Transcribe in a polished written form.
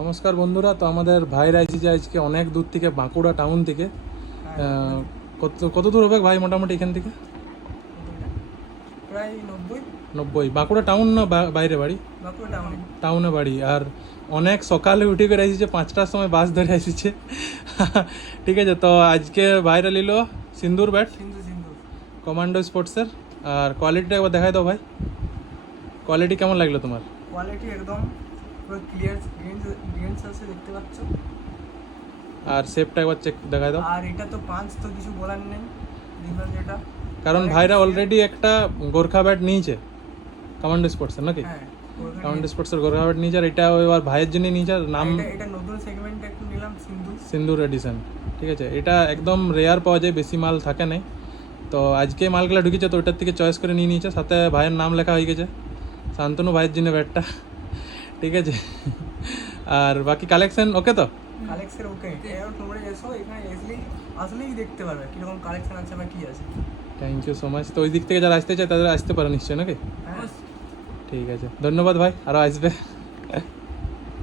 নমস্কার বন্ধুরা, তো আমাদের ভাইরা এসেছে আজকে অনেক দূর থেকে, বাঁকুড়া টাউন থেকে। কত দূর হবে ভাই মোটামুটি এখান থেকে? প্রায় 90। বাঁকুড়া টাউন না বাইরে বাড়ি? বাঁকুড়া টাউনে। টাউনে বাড়ি। আর অনেক সকালে উঠে করে এসেছে, 5টার সময় বাস ধরে এসেছে। ঠিক আছে, তো আজকে ভাইরা নিল সিন্দুর ব্যাট কমান্ডো স্পোর্টসের। আর কোয়ালিটিটা একবার দেখাই দাও ভাই, কোয়ালিটি কেমন লাগলো তোমার? কোয়ালিটি একদম পুরো ক্লিয়ার গ্রেনস আছে, দেখতে পাচ্ছ। আর শেপটা একবার দেখাই দাও। আর এটা তো পাঁচ, তো কিছু বলার নেই, দেখবেন যেটা, কারণ ভাইরা অলরেডি একটা গোর্খা ব্যাট নিয়েছে কমান্ডো স্পোর্টসের, নাকি? হ্যাঁ, কমান্ডো স্পোর্টসের গোর্খা ব্যাট নিয়েছে। আর এটা এবার ভাইয়ের জন্য নিয়েছে, নাম এটা নতুন সেগমেন্টে একটু নিলাম, সিন্দুর এডিশন। ঠিক আছে, এটা একদম রেয়ার পাওয়া যায়, বেশি মাল থাকে নাই। তো আজকে মালগুলো ঢুকেছে, তো ওইটার থেকে চয়েস করে নিয়ে নিয়েছে। সাথে ভাইয়ের নাম লেখা হয়ে গেছে, শান্তনু ভাইয়ের জন্য ব্যাটটা। ঠিক আছে, আর বাকি কালেকশন ওকে তো? কালেকশন ওকে, তোমরা এসো, এখানে আসলেই দেখতে পারবে কিরকম কালেকশন আছে বা কি আছে। Thank you so much. তো ওই দিক থেকে যারা আসতে চায় তাদের আসতে পারে নিশ্চয়, নাকি? হ্যাঁ, ঠিক আছে, ধন্যবাদ ভাই, আরও আসবে।